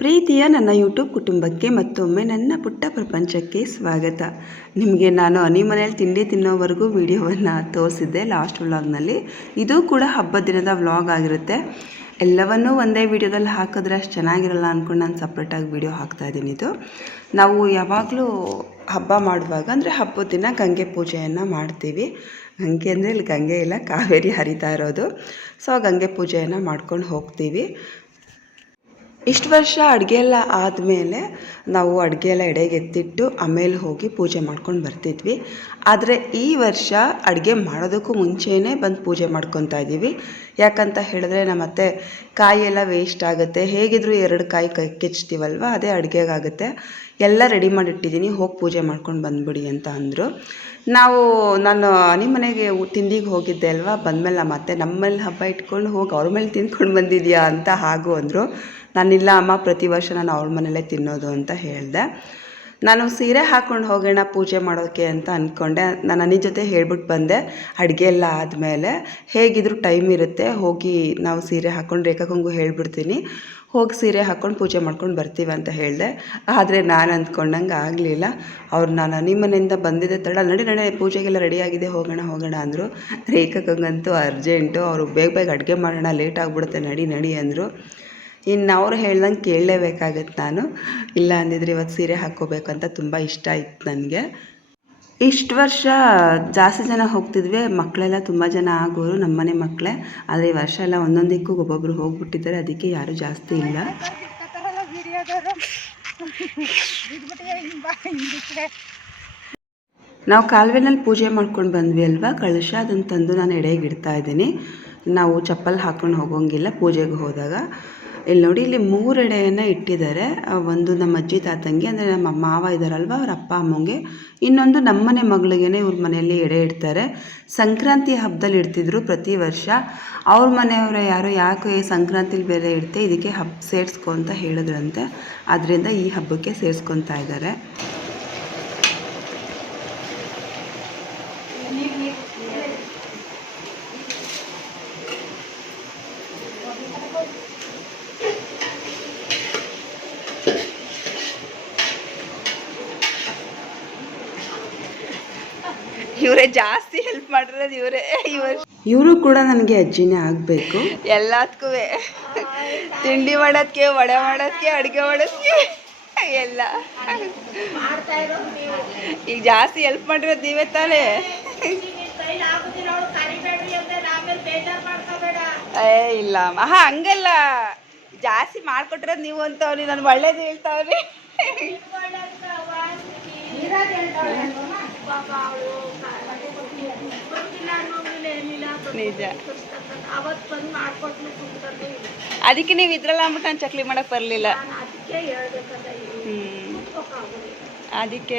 ಪ್ರೀತಿಯ ನನ್ನ ಯೂಟ್ಯೂಬ್ ಕುಟುಂಬಕ್ಕೆ ಮತ್ತೊಮ್ಮೆ ನನ್ನ ಪುಟ್ಟ ಪ್ರಪಂಚಕ್ಕೆ ಸ್ವಾಗತ. ನಿಮಗೆ ನಾನು ಮನೆಯಲ್ಲಿ ತಿಂಡಿ ತಿನ್ನೋವರೆಗೂ ವಿಡಿಯೋವನ್ನು ತೋರಿಸಿದ್ದೆ ಲಾಸ್ಟ್ ವ್ಲಾಗ್ನಲ್ಲಿ. ಇದು ಕೂಡ ಹಬ್ಬದ ದಿನದ ವ್ಲಾಗ್ ಆಗಿರುತ್ತೆ. ಎಲ್ಲವನ್ನೂ ಒಂದೇ ವಿಡಿಯೋದಲ್ಲಿ ಹಾಕಿದ್ರೆ ಅಷ್ಟು ಚೆನ್ನಾಗಿರಲ್ಲ ಅಂದ್ಕೊಂಡು ನಾನು ಸಪ್ರೇಟಾಗಿ ವಿಡಿಯೋ ಹಾಕ್ತಾಯಿದ್ದೀನಿ. ಇದು ನಾವು ಯಾವಾಗಲೂ ಹಬ್ಬ ಮಾಡುವಾಗ ಅಂದರೆ ಹಬ್ಬದ ದಿನ ಗಂಗೆ ಪೂಜೆಯನ್ನು ಮಾಡ್ತೀವಿ. ಗಂಗೆ ಅಂದರೆ ಇಲ್ಲಿ ಗಂಗೆ ಇಲ್ಲ, ಕಾವೇರಿ ಹರಿತಾ ಇರೋದು. ಸೊ ಗಂಗೆ ಪೂಜೆಯನ್ನು ಮಾಡ್ಕೊಂಡು ಹೋಗ್ತೀವಿ. ಇಷ್ಟು ವರ್ಷ ಅಡುಗೆ ಎಲ್ಲ ಆದಮೇಲೆ ನಾವು ಅಡುಗೆ ಎಲ್ಲ ಎಡೆಗೆ ಎತ್ತಿಟ್ಟು ಆಮೇಲೆ ಹೋಗಿ ಪೂಜೆ ಮಾಡ್ಕೊಂಡು ಬರ್ತಿದ್ವಿ. ಆದರೆ ಈ ವರ್ಷ ಅಡುಗೆ ಮಾಡೋದಕ್ಕೂ ಮುಂಚೆನೇ ಬಂದು ಪೂಜೆ ಮಾಡ್ಕೊತಾ ಇದ್ದೀವಿ. ಯಾಕಂತ ಹೇಳಿದ್ರೆ ನಮ್ಮತ್ತೆ ಕಾಯಿ ಎಲ್ಲ ವೇಸ್ಟ್ ಆಗುತ್ತೆ, ಹೇಗಿದ್ದರೂ 2 ಕಾಯಿ ಕೆಚ್ತೀವಲ್ವ, ಅದೇ ಅಡುಗೆಗಾಗುತ್ತೆ, ಎಲ್ಲ ರೆಡಿ ಮಾಡಿಟ್ಟಿದ್ದೀನಿ, ಹೋಗಿ ಪೂಜೆ ಮಾಡ್ಕೊಂಡು ಬಂದುಬಿಡಿ ಅಂತ ಅಂದರು. ನಾನು ಮನೆಗೆ ತಿಂಡಿಗೆ ಹೋಗಿದ್ದೆ ಅಲ್ವಾ, ಬಂದಮೇಲೆ ನಮ್ಮಲ್ಲಿ ಹಬ್ಬ ಇಟ್ಕೊಂಡು ಹೋಗಿ ಅವ್ರ ಮೇಲೆ ತಿಂದ್ಕೊಂಡು ಬಂದಿದ್ಯಾ ಅಂತ ಹಾಗೂ ಅಂದರು. ನಾನಿಲ್ಲ ಅಮ್ಮ, ಪ್ರತಿ ವರ್ಷ ನಾನು ಅವ್ರ ಮನೆಯಲ್ಲೇ ತಿನ್ನೋದು ಅಂತ ಹೇಳಿದೆ. ನಾನು ಸೀರೆ ಹಾಕ್ಕೊಂಡು ಹೋಗೋಣ ಪೂಜೆ ಮಾಡೋಕ್ಕೆ ಅಂತ ಅಂದ್ಕೊಂಡೆ. ನಾನು ನನ್ನ ಜೊತೆ ಹೇಳ್ಬಿಟ್ಟು ಬಂದೆ, ಅಡುಗೆ ಎಲ್ಲ ಆದಮೇಲೆ ಹೇಗಿದ್ರೂ ಟೈಮ್ ಇರುತ್ತೆ, ಹೋಗಿ ನಾವು ಸೀರೆ ಹಾಕ್ಕೊಂಡು ರೇಖಾಕ್ಕಂಗೂ ಹೇಳ್ಬಿಡ್ತೀನಿ, ಹೋಗಿ ಸೀರೆ ಹಾಕ್ಕೊಂಡು ಪೂಜೆ ಮಾಡ್ಕೊಂಡು ಬರ್ತೀವಿ ಅಂತ ಹೇಳಿದೆ. ಆದರೆ ನಾನು ಅಂದ್ಕೊಂಡಂಗೆ ಆಗಲಿಲ್ಲ. ಅವ್ರು ನಾನು ಮನೆಯಿಂದ ಬಂದಿದ್ದೆ ತಡ, ನಡೆ ಪೂಜೆಗೆಲ್ಲ ರೆಡಿಯಾಗಿದೆ, ಹೋಗೋಣ ಅಂದರು. ರೇಖಾಕ್ಕಂಗಂತೂ ಅರ್ಜೆಂಟು, ಅವರು ಬೇಗ ಅಡುಗೆ ಮಾಡೋಣ, ಲೇಟ್ ಆಗಿಬಿಡುತ್ತೆ, ನಡಿ ಅಂದರು. ಇನ್ನು ಅವ್ರು ಹೇಳ್ದಂಗೆ ಕೇಳಲೇಬೇಕಾಗತ್ತೆ ನಾನು. ಇಲ್ಲ ಅಂದಿದ್ರೆ ಇವತ್ತು ಸೀರೆ ಹಾಕ್ಕೋಬೇಕಂತ ತುಂಬ ಇಷ್ಟ ಇತ್ತು ನನಗೆ. ಇಷ್ಟು ವರ್ಷ ಜಾಸ್ತಿ ಜನ ಹೋಗ್ತಿದ್ವಿ, ಮಕ್ಕಳೆಲ್ಲ ತುಂಬ ಜನ ಆಗೋರು, ನಮ್ಮನೆ ಮಕ್ಕಳೇ. ಆದರೆ ಈ ವರ್ಷ ಎಲ್ಲ ಒಂದೊಂದಕ್ಕೂ ಒಬ್ಬೊಬ್ಬರು ಹೋಗ್ಬಿಟ್ಟಿದ್ದಾರೆ, ಅದಕ್ಕೆ ಯಾರೂ ಜಾಸ್ತಿ ಇಲ್ಲ. ನಾವು ಕಾಲುವೆನಲ್ಲಿ ಪೂಜೆ ಮಾಡ್ಕೊಂಡು ಬಂದ್ವಿ ಅಲ್ವಾ, ಕಳಶ, ಅದನ್ನು ತಂದು ನಾನು ಎಡೆಗೆ ಇಡ್ತಾ ಇದ್ದೀನಿ. ನಾವು ಚಪ್ಪಲ್ ಹಾಕ್ಕೊಂಡು ಹೋಗೋಂಗಿಲ್ಲ ಪೂಜೆಗೆ ಹೋದಾಗ. ಇಲ್ಲಿ ನೋಡಿ, ಇಲ್ಲಿ 3 ಎಡೆಯನ್ನು ಇಟ್ಟಿದ್ದಾರೆ. ಒಂದು ನಮ್ಮ ಅಜ್ಜಿ ತಾತಂಗೆ, ಅಂದರೆ ನಮ್ಮ ಮಾವ ಇದ್ದಾರಲ್ವ, ಅವ್ರ ಅಪ್ಪ ಅಮ್ಮಂಗೆ. ಇನ್ನೊಂದು ನಮ್ಮನೆ ಮಗಳಿಗೇನೆ ಇವ್ರ ಮನೆಯಲ್ಲಿ ಎಡೆ ಇಡ್ತಾರೆ. ಸಂಕ್ರಾಂತಿ ಹಬ್ಬದಲ್ಲಿ ಇಡ್ತಿದ್ರು ಪ್ರತಿ ವರ್ಷ. ಅವ್ರ ಮನೆಯವರ ಯಾರೋ ಯಾಕೆ ಸಂಕ್ರಾಂತಿಲಿ ಬೇರೆ ಇಡ್ತೆ, ಇದಕ್ಕೆ ಸೇರಿಸ್ಕೊ ಅಂತ ಹೇಳಿದ್ರಂತೆ. ಅದರಿಂದ ಈ ಹಬ್ಬಕ್ಕೆ ಸೇರಿಸ್ಕೊತಾ ಇದ್ದಾರೆ. ಇವರೇ ಜಾಸ್ತಿ ಹೆಲ್ಪ್ ಮಾಡಿರೋದು, ಇವರು ಕೂಡ ನನಗೆ ಅಜ್ಜಿನೇ ಆಗಬೇಕು. ಎಲ್ಲದಕ್ಕೂ, ತಿಂಡಿ ಮಾಡೋದಕ್ಕೆ, ವಡೆ ಮಾಡೋದಕ್ಕೆ, ಅಡುಗೆ ಮಾಡೋದಕ್ಕೆ ಎಲ್ಲ. ಈಗ ಜಾಸ್ತಿ ಹೆಲ್ಪ್ ಮಾಡಿರೋದು ನೀವೇ ತಾನೇ. ಇಲ್ಲ ಹಂಗಲ್ಲ, ಜಾಸ್ತಿ ಮಾಡ್ಕೊಟ್ಟಿರೋದು ನೀವು ಅಂತವ್ರಿ, ನಾನು ಒಳ್ಳೇದು ಹೇಳ್ತಾವ್ರಿ. ನಿಜ, ಅದಕ್ಕೆ ನೀವು ಇದ್ರಲ್ಲ ಅಂದ್ಬಿಟ್ಟು ನಾನು ಚಕ್ಲಿ ಮಾಡಕ್ ಬರಲಿಲ್ಲ. ಅದಕ್ಕೆ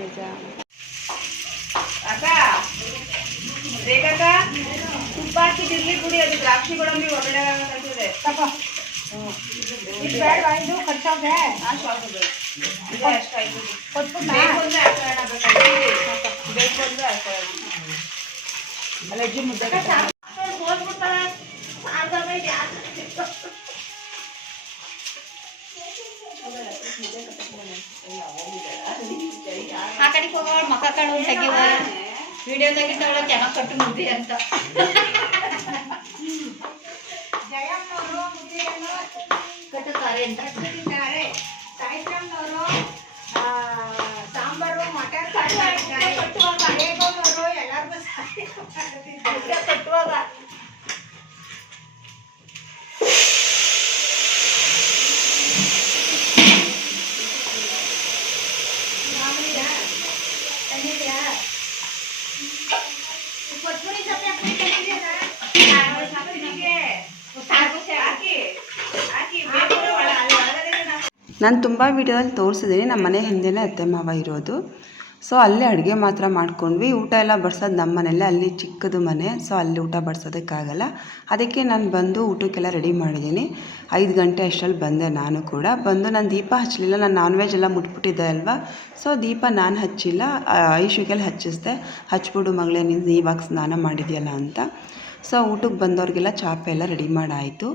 ನಿಜ. ತುಪ್ಪ ಹಾಕಿದಿರ್ಲಿ ಬಿಡಿ, ಅದು ದ್ರಾಕ್ಷಿ ಗೋಡಂಬಿ ಹೊರಗಡೆ ಕಳ್ಸಿದೆ. ಅಜ್ಜಿ ಮುದ್ದೆ ಆ ಕಡೆಗೆ ಹೋಗೋಣ, ಮಕ್ಕ ಕಾಳು ತೆಗಿವ ವಿಡಿಯೋದಾಗಿ ತಗೊಳ್ಳೋ ಚೆನ್ನಾಗಿ ಕಟ್ಟು ಮುದ್ದೆ ಅಂತ. ಜಯಮ್ಮನವರು ಮುದ್ದೆಯನ್ನು ಕಟ್ಟುತ್ತಾರೆ ಅಂತ ಸಾಯಿತ್ರಮ್ಮನವರು ಸಾಂಬಾರು ಮಟನ್ ಕಟ್ಟುವಾಗ ಅಡೇಗೋನವರು ಎಲ್ಲರಿಗೂ ಕಟ್ಟುವಾಗ ನಾನು ತುಂಬ ವಿಡಿಯೋದಲ್ಲಿ ತೋರಿಸಿದ್ದೀನಿ. ನಮ್ಮ ಮನೆ ಹಿಂದೆನೇ ಅತ್ತೆ ಮಾವ ಇರೋದು. ಸೊ ಅಲ್ಲೇ ಅಡುಗೆ ಮಾತ್ರ ಮಾಡ್ಕೊಂಡ್ವಿ. ಊಟ ಎಲ್ಲ ಬಡ್ಸೋದು ನಮ್ಮ ಮನೇಲೆ, ಅಲ್ಲಿ ಚಿಕ್ಕದು ಮನೆ, ಸೊ ಅಲ್ಲಿ ಊಟ ಬಡ್ಸೋದಕ್ಕಾಗಲ್ಲ. ಅದಕ್ಕೆ ನಾನು ಬಂದು ಊಟಕ್ಕೆಲ್ಲ ರೆಡಿ ಮಾಡಿದ್ದೀನಿ. 5 ಗಂಟೆ ಅಷ್ಟರಲ್ಲಿ ಬಂದೆ. ನಾನು ಕೂಡ ಬಂದು ನಾನು ದೀಪ ಹಚ್ಚಲಿಲ್ಲ, ನಾನು ನಾನ್ ವೆಜ್ ಎಲ್ಲ ಮುಟ್ಬಿಟ್ಟಿದ್ದೆ ಅಲ್ವಾ, ಸೊ ದೀಪ ನಾನು ಹಚ್ಚಿಲ್ಲ, ಐಶುಗೆಲ್ಲ ಹಚ್ಚಿಸ್ದೆ. ಹಚ್ಬಿಡು ಮಗಳೇ, ನೀನು ಇವಾಗ ಸ್ನಾನ ಮಾಡಿದೆಯಲ್ಲ ಅಂತ. ಸೊ ಊಟಕ್ಕೆ ಬಂದವ್ರಿಗೆಲ್ಲ ಚಾಪೆ ಎಲ್ಲ ರೆಡಿ ಮಾಡಾಯಿತು.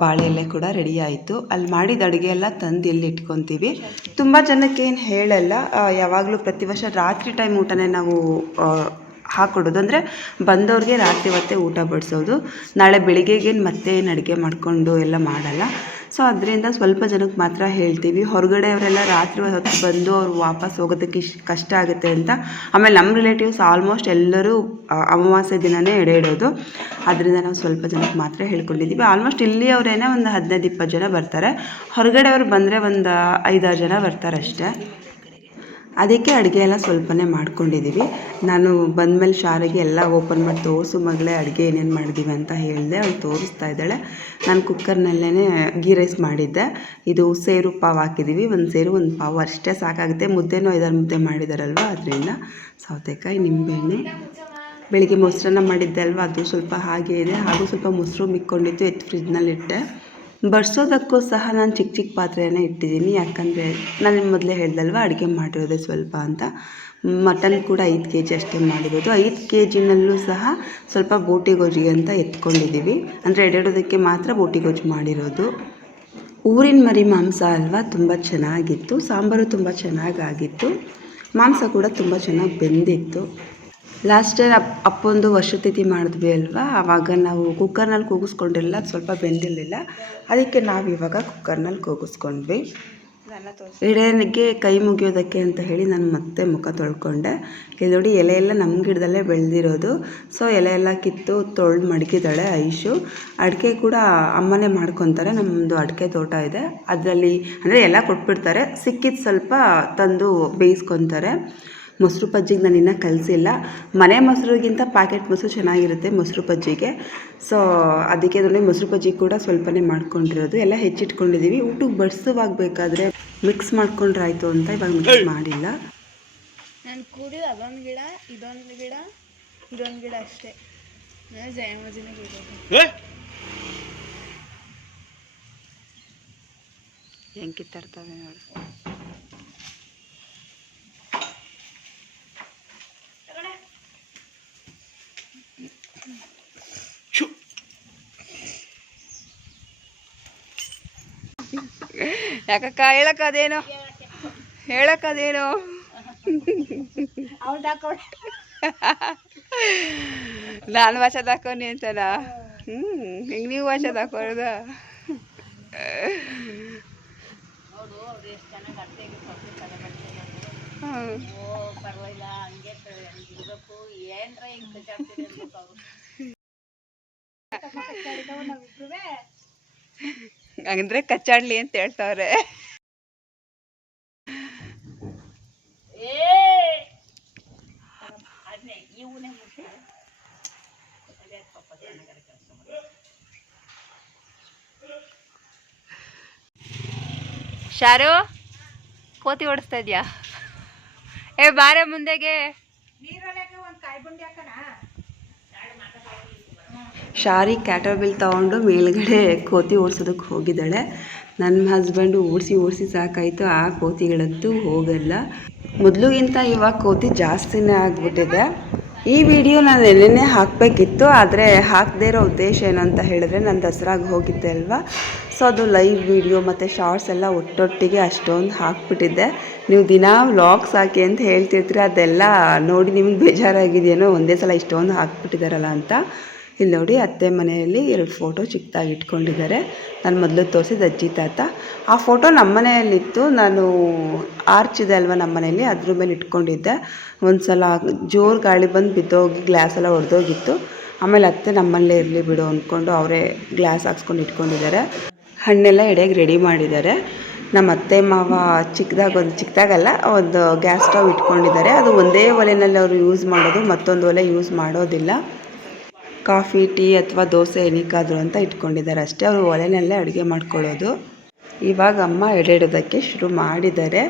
ಬಾಳೆ ಎಲೆ ಕೂಡ ರೆಡಿ ಆಯಿತು. ಅಲ್ಲಿ ಮಾಡಿದ ಅಡುಗೆ ಎಲ್ಲ ತಂದು ಇಲ್ಲಿ ಇಟ್ಕೊತೀವಿ. ತುಂಬ ಜನಕ್ಕೆ ಏನು ಹೇಳಲ್ಲ, ಯಾವಾಗಲೂ ಪ್ರತಿ ವರ್ಷ ರಾತ್ರಿ ಟೈಮ್ ಊಟನೇ ನಾವು ಹಾಕ್ಕೊಡೋದು. ಅಂದರೆ ಬಂದವ್ರಿಗೆ ರಾತ್ರಿ ಹೊತ್ತೇ ಊಟ ಬಡಿಸೋದು. ನಾಳೆ ಬೆಳಿಗ್ಗೆಗೇನು ಮತ್ತೆ ಏನು ಅಡುಗೆ ಮಾಡಿಕೊಂಡು ಎಲ್ಲ ಮಾಡಲ್ಲ. ಸೊ ಅದರಿಂದ ಸ್ವಲ್ಪ ಜನಕ್ಕೆ ಮಾತ್ರ ಹೇಳ್ತೀವಿ. ಹೊರಗಡೆಯವರೆಲ್ಲ ರಾತ್ರಿ ಹೊತ್ತು ಬಂದು ಅವ್ರು ವಾಪಸ್ ಹೋಗೋದಕ್ಕೆ ಕಷ್ಟ ಆಗುತ್ತೆ ಅಂತ. ಆಮೇಲೆ ನಮ್ಮ ರಿಲೇಟಿವ್ಸ್ ಆಲ್ಮೋಸ್ಟ್ ಎಲ್ಲರೂ ಅಮಾವಾಸ್ಯೆ ದಿನವೇ ಎಡೆ ಇಡೋದು. ಅದರಿಂದ ನಾವು ಸ್ವಲ್ಪ ಜನಕ್ಕೆ ಮಾತ್ರ ಹೇಳ್ಕೊಂಡಿದ್ದೀವಿ. ಆಲ್ಮೋಸ್ಟ್ ಇಲ್ಲಿಯವರೇನೆ ಒಂದು 15-20 ಜನ ಬರ್ತಾರೆ. ಹೊರಗಡೆಯವ್ರು ಬಂದರೆ ಒಂದು 5-6 ಜನ ಬರ್ತಾರೆ ಅಷ್ಟೇ. ಅದಕ್ಕೆ ಅಡುಗೆ ಎಲ್ಲ ಸ್ವಲ್ಪನೇ ಮಾಡ್ಕೊಂಡಿದ್ದೀವಿ. ನಾನು ಬಂದಮೇಲೆ ಶಾಲೆಗೆ ಎಲ್ಲ ಓಪನ್ ಮಾಡಿ ತೋರಿಸು ಮಗಳೇ ಅಡುಗೆ ಏನೇನು ಮಾಡಿದ್ದೀವಿ ಅಂತ ಹೇಳಿದೆ. ಅವಳು ತೋರಿಸ್ತಾ ಇದ್ದಾಳೆ. ನಾನು ಕುಕ್ಕರ್ನಲ್ಲೇ ಗೀ ರೈಸ್ ಮಾಡಿದ್ದೆ. ಇದು ಸೇರು ಪಾವು ಹಾಕಿದ್ದೀವಿ. ಒಂದು ಸೇರು ಒಂದು ಪಾವು ಅಷ್ಟೇ ಸಾಕಾಗುತ್ತೆ. ಮುದ್ದೆನೂ 5-6 ಮುದ್ದೆ ಮಾಡಿದಾರಲ್ವ, ಅದರಿಂದ ಸೌತೆಕಾಯಿ, ನಿಂಬೆಹಣ್ಣು. ಬೆಳಿಗ್ಗೆ ಮೊಸರನ್ನ ಮಾಡಿದ್ದೆ ಅಲ್ವ, ಅದು ಸ್ವಲ್ಪ ಹಾಗೆ ಇದೆ. ಹಾಗೂ ಸ್ವಲ್ಪ ಮೊಸರು ಮಿಕ್ಕೊಂಡಿತ್ತು, ಎತ್ತು ಫ್ರಿಜ್ನಲ್ಲಿಟ್ಟೆ. ಬಡಿಸೋದಕ್ಕೂ ಸಹ ನಾನು ಚಿಕ್ಕ ಚಿಕ್ಕ ಪಾತ್ರೆಯೇ ಇಟ್ಟಿದ್ದೀನಿ. ಯಾಕಂದರೆ ನಾನು ಮೊದಲೇ ಹೇಳ್ದಲ್ವ ಅಡುಗೆ ಮಾಡಿರೋದೇ ಸ್ವಲ್ಪ ಅಂತ. ಮಟನ್ ಕೂಡ 5 kg ಅಷ್ಟೇ ಮಾಡಿರೋದು. 5 kgನಲ್ಲೂ ಸಹ ಸ್ವಲ್ಪ ಬೋಟಿ ಗೊಜ್ಜಿಗೆ ಅಂತ ಎತ್ಕೊಂಡಿದ್ದೀವಿ. ಅಂದರೆ ಎಡೆಡೋದಕ್ಕೆ ಮಾತ್ರ ಬೋಟಿ ಗೊಜ್ಜು ಮಾಡಿರೋದು. ಊರಿನ ಮರಿ ಮಾಂಸ ಅಲ್ವಾ, ತುಂಬ ಚೆನ್ನಾಗಿತ್ತು. ಸಾಂಬಾರು ತುಂಬ ಚೆನ್ನಾಗಾಗಿತ್ತು. ಮಾಂಸ ಕೂಡ ತುಂಬ ಚೆನ್ನಾಗಿ ಬೆಂದಿತ್ತು. ಲಾಸ್ಟ್ ಟೈಮ್ ಅಪ್ಪೊಂದು ವರ್ಷತಿಥಿ ಮಾಡಿದ್ವಿ ಅಲ್ವಾ, ಆವಾಗ ನಾವು ಕುಕ್ಕರ್ನಲ್ಲಿ ಕೂಗಿಸ್ಕೊಂಡಿರಲಿಲ್ಲ, ಅದು ಸ್ವಲ್ಪ ಬೆಂದಿರಲಿಲ್ಲ. ಅದಕ್ಕೆ ನಾವು ಇವಾಗ ಕುಕ್ಕರ್ನಲ್ಲಿ ಕೂಗಿಸ್ಕೊಂಡ್ವಿ. ಎಡೆಗೆ ಕೈ ಮುಗಿಯೋದಕ್ಕೆ ಅಂತ ಹೇಳಿ ನಾನು ಮತ್ತೆ ಮುಖ ತೊಳ್ಕೊಂಡೆ. ಇಲ್ಲಿ ನೋಡಿ, ಎಲೆ ಎಲ್ಲ ನಮ್ಮ ಗಿಡದಲ್ಲೇ ಬೆಳೆದಿರೋದು. ಸೊ ಎಲೆ ಎಲ್ಲ ಕಿತ್ತು ತೊಳೆದು ಮಡಗಿದ್ದಾಳೆ ಐಶು. ಅಡಿಕೆ ಕೂಡ ಅಮ್ಮನೇ ಮಾಡ್ಕೊತಾರೆ. ನಮ್ಮದು ಅಡಿಕೆ ತೋಟ ಇದೆ, ಅದರಲ್ಲಿ ಅಂದರೆ ಎಲ್ಲ ಕೊಟ್ಬಿಡ್ತಾರೆ. ಸಿಕ್ಕಿದ್ದು ಸ್ವಲ್ಪ ತಂದು ಬೇಯಿಸ್ಕೊತಾರೆ. ಮೊಸರು ಬಜ್ಜಿಗೆ ನಾನು ಇನ್ನೂ ಕಲಿಸಿಲ್ಲ. ಮನೆ ಮೊಸರಿಗಿಂತ ಪ್ಯಾಕೆಟ್ ಮೊಸರು ಚೆನ್ನಾಗಿರುತ್ತೆ ಮೊಸರು ಬಜ್ಜಿಗೆ. ಸೊ ಅದಕ್ಕೆ ನೋಡಿ ಮೊಸರು ಬಜ್ಜಿ ಕೂಡ ಸ್ವಲ್ಪನೇ ಮಾಡ್ಕೊಂಡಿರೋದು. ಎಲ್ಲ ಹೆಚ್ಚಿಟ್ಕೊಂಡಿದ್ದೀವಿ. ಊಟಕ್ಕೆ ಬಡಿಸುವಾಗಬೇಕಾದ್ರೆ ಮಿಕ್ಸ್ ಮಾಡ್ಕೊಂಡ್ರಾಯ್ತು ಅಂತ ಇವಾಗ ಮಿಕ್ಸ್ ಮಾಡಿಲ್ಲ. ನಾನು ಕೂಡಿ ಅದೊಂದು ಗಿಡ, ಇದೊಂದು ಗಿಡ, ಇದೊಂದು ಗಿಡ ಅಷ್ಟೇ. ಜಯಮಜಿನ ಗಿಡ ಹೆಂಗೆ ಕಿತ್ತಾಡ್ತವೆ ನೋಡಿ. ಯಾಕಕ್ಕ ಹೇಳಕ್ಕದೇನೋ ನಾನು ವಾಚದ ಹಾಕೋನಿ ಅಂತಲ್ಲ. ಹಿಂಗೆ ನೀವು ವಾಚದ ಹಾಕೋದ. ಹಂಗಂದ್ರೆ ಕಚ್ಚಾಡ್ಲಿ ಅಂತ ಹೇಳ್ತಾವ್ರೆ. ಶಾರು, ಕೋತಿ ಓಡಿಸ್ತಾ ಇದ್ಯಾ? ಬಾರೆ ಮುಂದೆಗೆ. ಶಾರಿ ಕ್ಯಾಟರ್ ಬಿಲ್ ತೊಗೊಂಡು ಮೇಲ್ಗಡೆ ಕೋತಿ ಓಡಿಸೋದಕ್ಕೆ ಹೋಗಿದ್ದಾಳೆ. ನನ್ನ ಹಸ್ಬೆಂಡು ಓಡಿಸಿ ಸಾಕಾಯಿತು. ಆ ಕೋತಿಗಳಂತೂ ಹೋಗಲ್ಲ. ಮೊದಲಿಗಿಂತ ಇವಾಗ ಕೋತಿ ಜಾಸ್ತಿನೇ ಆಗಿಬಿಟ್ಟಿದೆ. ಈ ವಿಡಿಯೋ ನಾನು ಎಲ್ಲೇ ಹಾಕಬೇಕಿತ್ತು, ಆದರೆ ಹಾಕದೇ ಇರೋ ಉದ್ದೇಶ ಏನಂತ ಹೇಳಿದ್ರೆ, ನಾನು ದಸರಾಗೆ ಹೋಗಿದ್ದೆ ಅಲ್ವಾ, ಸೊ ಅದು ಲೈವ್ ವಿಡಿಯೋ ಮತ್ತು ಶಾರ್ಟ್ಸ್ ಎಲ್ಲ ಒಟ್ಟೊಟ್ಟಿಗೆ ಅಷ್ಟೊಂದು ಹಾಕ್ಬಿಟ್ಟಿದ್ದೆ. ನೀವು ದಿನಾ ವ್ಲಾಗ್ಸ್ ಹಾಕಿ ಅಂತ ಹೇಳ್ತಿರ್ತೀರಿ, ಅದೆಲ್ಲ ನೋಡಿ ನಿಮ್ಗೆ ಬೇಜಾರಾಗಿದೆಯೇನೋ, ಒಂದೇ ಸಲ ಇಷ್ಟೊಂದು ಹಾಕ್ಬಿಟ್ಟಿದ್ದಾರಲ್ಲ ಅಂತ. ಇಲ್ಲಿ ನೋಡಿ, ಅತ್ತೆ ಮನೆಯಲ್ಲಿ 2 ಫೋಟೋ ಚಿಕ್ಕದಾಗಿ ಇಟ್ಕೊಂಡಿದ್ದಾರೆ. ನಾನು ಮೊದಲು ತೋರಿಸಿದ ಅಜ್ಜಿ ತಾತ. ಆ ಫೋಟೋ ನಮ್ಮ ಮನೆಯಲ್ಲಿತ್ತು. ನಾನು ಆರ್ಚ್ ಇದೆ ಅಲ್ವ ನಮ್ಮ ಮನೆಯಲ್ಲಿ, ಅದ್ರ ಮೇಲೆ ಇಟ್ಕೊಂಡಿದ್ದೆ. ಒಂದು ಸಲ ಜೋರು ಗಾಳಿ ಬಂದು ಬಿದ್ದೋಗಿ ಗ್ಲಾಸ್ ಎಲ್ಲ ಒಡೆದೋಗಿತ್ತು. ಆಮೇಲೆ ಅತ್ತೆ ನಮ್ಮಲ್ಲೇ ಇರಲಿ ಬಿಡು ಅಂದ್ಕೊಂಡು ಅವರೇ ಗ್ಲಾಸ್ ಹಾಕ್ಸ್ಕೊಂಡು ಇಟ್ಕೊಂಡಿದ್ದಾರೆ. ಹಣ್ಣೆಲ್ಲ ಎಡೆಗೆ ರೆಡಿ ಮಾಡಿದ್ದಾರೆ. ನಮ್ಮ ಅತ್ತೆ ಮಾವ ಚಿಕ್ಕದಾಗಲ್ಲ ಒಂದು ಗ್ಯಾಸ್ ಸ್ಟವ್ ಇಟ್ಕೊಂಡಿದ್ದಾರೆ. ಅದು ಒಂದೇ ಒಲೆಯಲ್ಲಿ ಅವರು ಯೂಸ್ ಮಾಡೋದು, ಮತ್ತೊಂದು ಒಲೆ ಯೂಸ್ ಮಾಡೋದಿಲ್ಲ. ಕಾಫಿ, ಟೀ ಅಥವಾ ದೋಸೆ ಏನಕ್ಕಾದರೂ ಅಂತ ಇಟ್ಕೊಂಡಿದ್ದಾರೆ ಅಷ್ಟೇ. ಅವರು ಒಲೆಯಲ್ಲೇ ಅಡುಗೆ ಮಾಡ್ಕೊಳ್ಳೋದು. ಇವಾಗ ಅಮ್ಮ ಎಡೆ ಇಡೋದಕ್ಕೆ ಶುರು ಮಾಡಿದ್ದಾರೆ.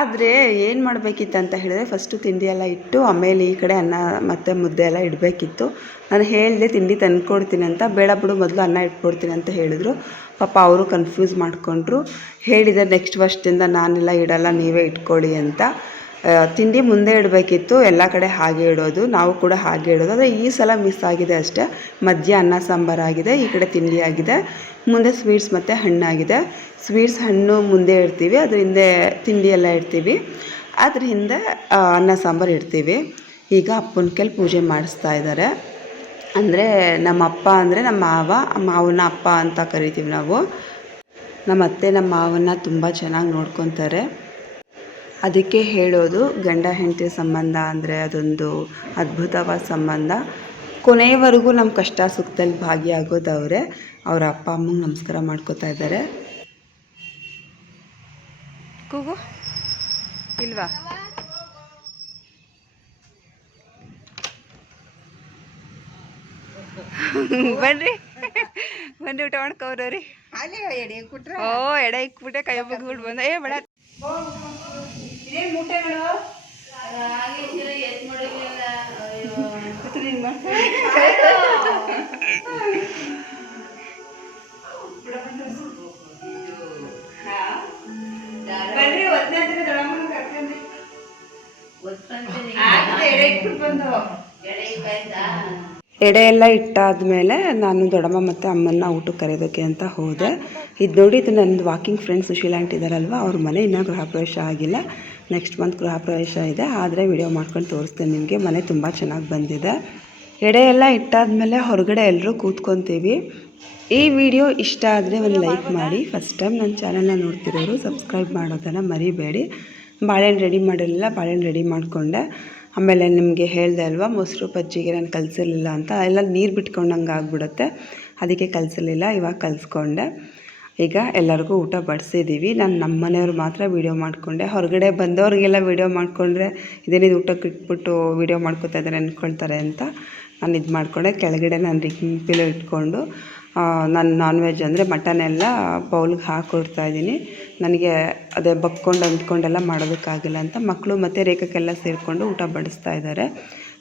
ಆದರೆ ಏನು ಮಾಡಬೇಕಿತ್ತು ಅಂತ ಹೇಳಿದ್ರೆ ಫಸ್ಟು ತಿಂಡಿ ಎಲ್ಲ ಇಟ್ಟು ಆಮೇಲೆ ಈ ಕಡೆ ಅನ್ನ ಮತ್ತು ಮುದ್ದೆ ಎಲ್ಲ ಇಡಬೇಕಿತ್ತು. ನಾನು ಹೇಳಿದೆ ತಿಂಡಿ ತಂದುಕೊಡ್ತೀನಿ ಅಂತ, ಬೇಡ ಬಿಡು ಮೊದಲು ಅನ್ನ ಇಟ್ಕೊಡ್ತೀನಿ ಅಂತ ಹೇಳಿದ್ರು. ಪಾಪ ಅವರು ಕನ್ಫ್ಯೂಸ್ ಮಾಡಿಕೊಂಡ್ರು. ಹೇಳಿದೆ ನೆಕ್ಸ್ಟ್ ವರ್ಷದಿಂದ ನಾನೆಲ್ಲ ಇಡಲ್ಲ, ನೀವೇ ಇಟ್ಕೊಳ್ಳಿ ಅಂತ. ತಿಂಡಿ ಮುಂದೆ ಇಡಬೇಕಿತ್ತು, ಎಲ್ಲ ಕಡೆ ಹಾಗೆ ಇಡೋದು, ನಾವು ಕೂಡ ಹಾಗೆ ಇಡೋದು. ಆದರೆ ಈ ಸಲ ಮಿಸ್ ಆಗಿದೆ ಅಷ್ಟೇ. ಮಧ್ಯ ಅನ್ನ ಸಾಂಬಾರಾಗಿದೆ, ಈ ಕಡೆ ತಿಂಡಿ ಆಗಿದೆ, ಮುಂದೆ ಸ್ವೀಟ್ಸ್ ಮತ್ತು ಹಣ್ಣಾಗಿದೆ. ಸ್ವೀಟ್ಸ್ ಹಣ್ಣು ಮುಂದೆ ಇಡ್ತೀವಿ, ಅದ್ರ ಹಿಂದೆ ತಿಂಡಿ ಎಲ್ಲ ಇಡ್ತೀವಿ, ಅದ್ರ ಹಿಂದೆ ಅನ್ನ ಸಾಂಬಾರು ಇಡ್ತೀವಿ. ಈಗ ಅಪ್ಪನ ಕೈಲಿ ಪೂಜೆ ಮಾಡಿಸ್ತಾ ಇದ್ದಾರೆ. ಅಂದರೆ ನಮ್ಮ ಅಪ್ಪ ಅಂದರೆ ನಮ್ಮ ಮಾವನ ಅಪ್ಪ ಅಂತ ಕರಿತೀವಿ ನಾವು. ನಮ್ಮ ಅತ್ತೆ ನಮ್ಮ ಮಾವನ್ನ ತುಂಬ ಚೆನ್ನಾಗಿ ನೋಡ್ಕೊತಾರೆ. ಅದಕ್ಕೆ ಹೇಳೋದು ಗಂಡ ಹೆಂಡತಿ ಸಂಬಂಧ ಅಂದರೆ ಅದೊಂದು ಅದ್ಭುತವಾದ ಸಂಬಂಧ. ಕೊನೆಯವರೆಗೂ ನಮ್ಮ ಕಷ್ಟ ಸುಖದಲ್ಲಿ ಭಾಗಿಯಾಗೋದು ಅವರೇ. ಅವರ ಅಪ್ಪ ಅಮ್ಮಂಗೆ ನಮಸ್ಕಾರ ಮಾಡ್ಕೋತಾ ಇದ್ದಾರೆ. ಕೂಗು ಇಲ್ವಾ? ಬನ್ರಿ ಬನ್ರಿ ಊಟ ಮಾಡ್ಕೋರಿ. ಓ ಎಡೆ ಇಕ್ಬಿಟ್ಟೆ ಕೈ ಬಿಟ್ಬಿಟ್ಟು ಬಂದ. ಏ ಬೇಡ ಎಡೆ ಎಲ್ಲ ಇಟ್ಟಾದ್ಮೇಲೆ ನಾನು ದೊಡ್ಡಮ್ಮ ಮತ್ತು ಅಮ್ಮನ್ನ ಊಟಕ್ಕೆ ಕರೆಯೋದಕ್ಕೆ ಅಂತ ಹೋದೆ. ಇದು ನೋಡಿ, ಇದು ನನ್ನದು ವಾಕಿಂಗ್ ಫ್ರೆಂಡ್ ಸುಶೀಲಾ ಆಂಟಿ ಇದ್ದಾರಲ್ವ, ಅವ್ರ ಮನೆ ಇನ್ನೂ ಗೃಹಪ್ರವೇಶ ಆಗಿಲ್ಲ. ನೆಕ್ಸ್ಟ್ ಮಂತ್ ಗೃಹಪ್ರವೇಶ ಇದೆ, ಆದರೆ ವಿಡಿಯೋ ಮಾಡ್ಕೊಂಡು ತೋರಿಸ್ತೇನೆ ನಿಮಗೆ. ಮನೆ ತುಂಬ ಚೆನ್ನಾಗಿ ಬಂದಿದೆ. ಎಡೆ ಎಲ್ಲ ಇಟ್ಟಾದ್ಮೇಲೆ ಹೊರಗಡೆ ಎಲ್ಲರೂ ಕೂತ್ಕೊತೀವಿ. ಈ ವಿಡಿಯೋ ಇಷ್ಟ ಆದರೆ ಒಂದು ಲೈಕ್ ಮಾಡಿ. ಫಸ್ಟ್ ಟೈಮ್ ನನ್ನ ಚಾನಲ್ನ ನೋಡ್ತಿರೋರು ಸಬ್ಸ್ಕ್ರೈಬ್ ಮಾಡೋದನ್ನು ಮರಿಬೇಡಿ. ಬಾಳೆಹಣ್ಣು ರೆಡಿ ಮಾಡಿರಲಿಲ್ಲ, ಬಾಳೆಹಣ್ಣು ರೆಡಿ ಮಾಡಿಕೊಂಡೆ. ಆಮೇಲೆ ನಿಮಗೆ ಹೇಳಿದೆ ಅಲ್ವಾ, ಮೊಸರು ಬಜ್ಜಿಗೆ ನಾನು ಕಲಿಸಿರಲಿಲ್ಲ ಅಂತ. ಎಲ್ಲ ನೀರು ಬಿಟ್ಕೊಂಡಂಗೆ ಆಗಿಬಿಡುತ್ತೆ, ಅದಕ್ಕೆ ಕಲಿಸಲಿಲ್ಲ. ಇವಾಗ ಕಲಿಸ್ಕೊಂಡೆ. ಈಗ ಎಲ್ಲರಿಗೂ ಊಟ ಬಡಿಸಿದ್ದೀವಿ. ನಾನು ನಮ್ಮ ಮನೆಯವ್ರು ಮಾತ್ರ ವೀಡಿಯೋ ಮಾಡಿಕೊಂಡೆ. ಹೊರಗಡೆ ಬಂದವ್ರಿಗೆಲ್ಲ ವೀಡಿಯೋ ಮಾಡಿಕೊಂಡ್ರೆ ಇದೇನಿದು ಊಟಕ್ಕೆ ಇಟ್ಬಿಟ್ಟು ವೀಡಿಯೋ ಮಾಡ್ಕೊತಾ ಇದ್ದಾರೆ ಅಂದ್ಕೊಳ್ತಾರೆ ಅಂತ ನಾನು ಇದು ಮಾಡಿಕೊಂಡೆ. ಕೆಳಗಡೆ ನಾನು ರಿಂಪಿಲು ಇಟ್ಕೊಂಡು ನಾನು ನಾನ್ ವೆಜ್ ಅಂದರೆ ಮಟನ್ ಎಲ್ಲ ಬೌಲ್ಗೆ ಹಾಕ್ಕೊಡ್ತಾಯಿದ್ದೀನಿ. ನನಗೆ ಅದೇ ಬಕ್ಕೊಂಡು ಅಂದ್ಕೊಂಡೆಲ್ಲ ಮಾಡೋದಕ್ಕಾಗಿಲ್ಲ ಅಂತ ಮಕ್ಕಳು ಮತ್ತು ರೇಖಕ್ಕೆಲ್ಲ ಸೇರಿಕೊಂಡು ಊಟ ಬಡಿಸ್ತಾ ಇದ್ದಾರೆ.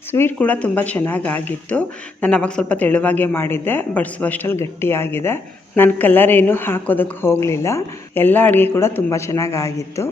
ಸ್ವೀಟ್ ಕೂಡ ತುಂಬ ಚೆನ್ನಾಗಾಗಿತ್ತು. ನಾನು ಅವಾಗ ಸ್ವಲ್ಪ ತೆಳುವಾಗೇ ಮಾಡಿದ್ದೆ, ಬಡಿಸುವಷ್ಟರಲ್ಲಿ ಗಟ್ಟಿಯಾಗಿದೆ. ನಾನು ಕಲರ್ ಏನೂ ಹಾಕೋದಕ್ಕೆ ಹೋಗಲಿಲ್ಲ. ಎಲ್ಲ ಅಡುಗೆ ಕೂಡ ತುಂಬ ಚೆನ್ನಾಗಾಗಿತ್ತು.